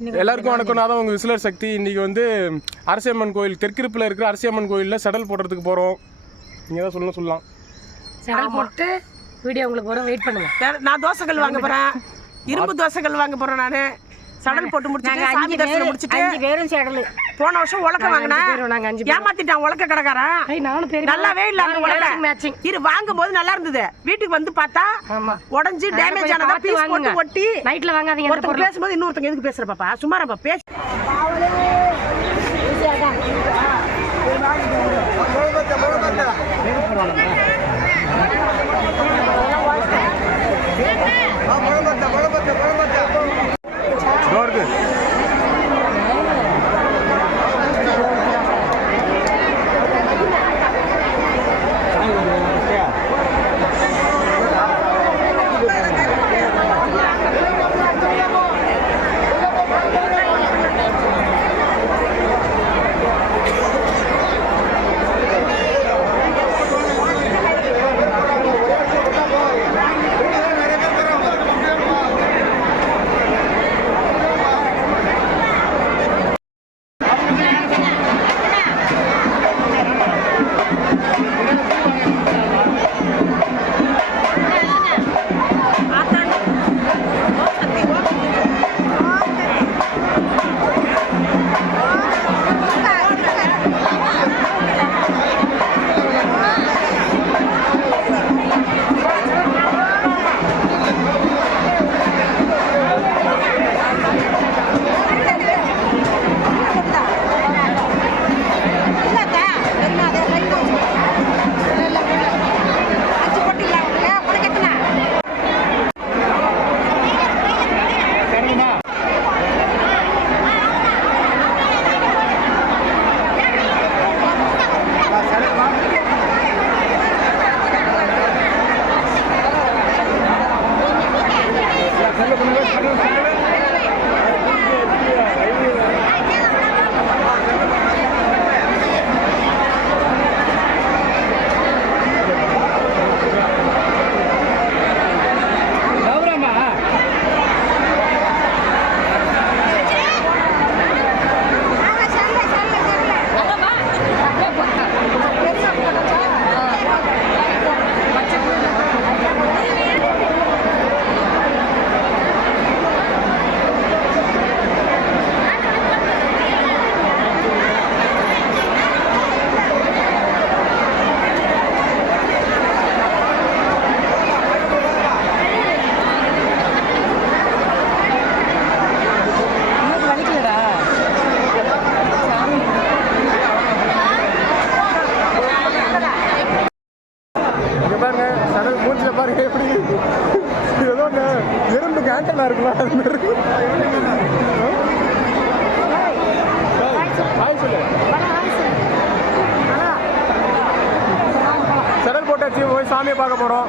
எல்லாருக்கும் வணக்கம். நான் தான் உங்கள் விசிலர் சக்தி. இன்றைக்கி வந்து அரசியம்மன் கோயில் தெற்கிருப்பில் இருக்கிற அரசியம்மன் கோயிலில் செடல் போடுறதுக்கு போகிறோம் நீங்கள் தான் சொல்லணும் சொல்லலாம். செடல் போட்டு வீடியோ உங்களுக்கு வரும். வெயிட் பண்ணுங்க. நான் தோசைகள் வாங்க போறேன். இரும்பு தோசைகள் வாங்க போறேன் நானு. சடல் போட்டு முடிச்சிட்டு சாமி அஞ்சு தரிசனம் முடிச்சிட்டு அஞ்சு பேரும் செடல் போன வருஷம் உலக்க வாங்கினேன் நாங்க அஞ்சு. ஏமாத்திட்டான் உலக்க கடைக்காரன். நானும் நல்லாவே இல்ல அந்த உலக்க. மேட்சிங் இரு வாங்கும் போது நல்லா இருந்தது. வீட்டுக்கு வந்து பார்த்தா உடைஞ்சு டேமேஜ் ஆனதா பீஸ். போட்டு ஒட்டி நைட்ல வாங்காதீங்க பொருள். பேசும்போது இன்னொருத்தங்க எதுக்கு பேசுற பாப்பா? சும்மா நம்ம பேச. இதோ கேண்டனா இருக்குல்ல அது மாதிரி செடல் போட்டாச்சு போய் சாமியை பார்க்க போகிறோம்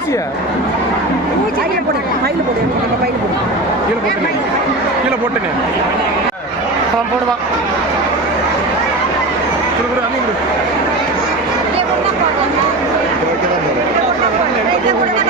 ஊசியா? பையில போடு. பையில போடு. நம்ம பையில போடு. கீழே போட்டுனே கீழே போட்டுனே அவன் போடுவான் கொடு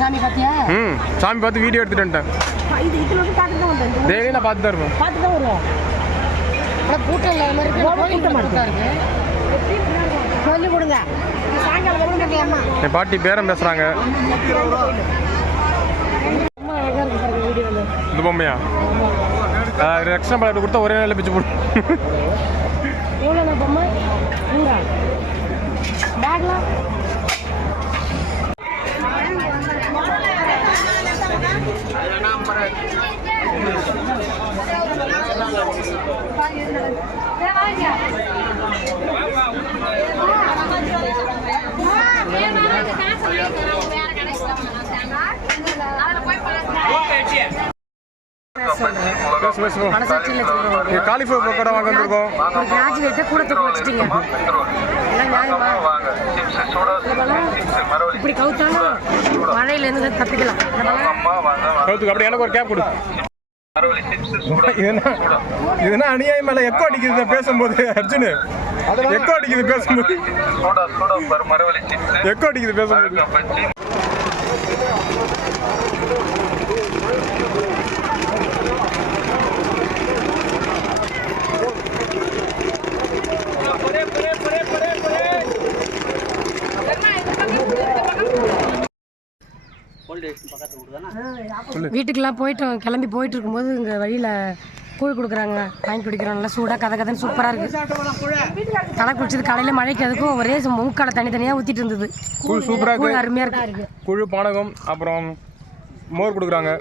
சாமி பார்த்தியா ம் சாமி பார்த்து வீடியோ எடுத்துட்டு வந்துட்டேன். இது இதில் வந்து பார்த்து தான் வந்தேன் டெய்லி நான் பார்த்து தான் இருப்பேன் பார்த்து தான் வருவோம். ஆனால் கூட்டம் இல்லாத மாதிரி இருக்கு. கோவில் கூட்டம் இருக்கு. சொல்லி கொடுங்க. சாயங்காலம் வந்து கட்டலாமா? என் பாட்டி பேரம் வீடியோவில் இந்த பொம்மையா? எக்ஸ்ட்ரா பழத்தை கொடுத்தா ஒரே நாளில் பிச்சு போடும் எவ்வளோ பொம்மை? பேக்லாம்? சொல்றேன் பேசு மனசாட்சியில் சொல்கிறோம் இங்கே காலிஃப்ளவர் பக்கோடா வாங்க வந்திருக்கோம் ஒரு கிராஜுவேட்டை கூட தூக்க வச்சுட்டீங்க எல்லாம் நியாயமா? இதெல்லாம் இப்படி கவுத்தாலும் மழையிலேருந்து தப்பிக்கலாம். இதெல்லாம் கவுத்துக்கு அப்படியே எனக்கு ஒரு கேப் கொடு. இதுனா அநியாயம் மேல எக்கோ அடிக்குது பேசும்போது அர்ஜுன்? எக்கோ அடிக்குது பேசும்போது. சோடா சோடா பர் மரவள்ளி சிப்ஸ். எக்கோ அடிக்குது பேசும்போது. வீட்டுக்கெல்லாம் போயிட்டோம் கிளம்பி போயிட்டு இருக்கும்போது இங்கே வழியில் கூழ் கொடுக்குறாங்க. வாங்கி குடிக்கிறோம் நல்லா சூடாக கதை கதைன்னு சூப்பராக இருக்குது தலை குளிச்சது காலையில் மழைக்கு அதுக்கும் ஒரே மூக்கால தனித்தனியாக ஊற்றிட்டு இருந்தது. கூழ் சூப்பரா இருக்கு. கூழ் அருமையாக இருக்கு. குழு பானகம் அப்புறம் மோர் கொடுக்குறாங்க.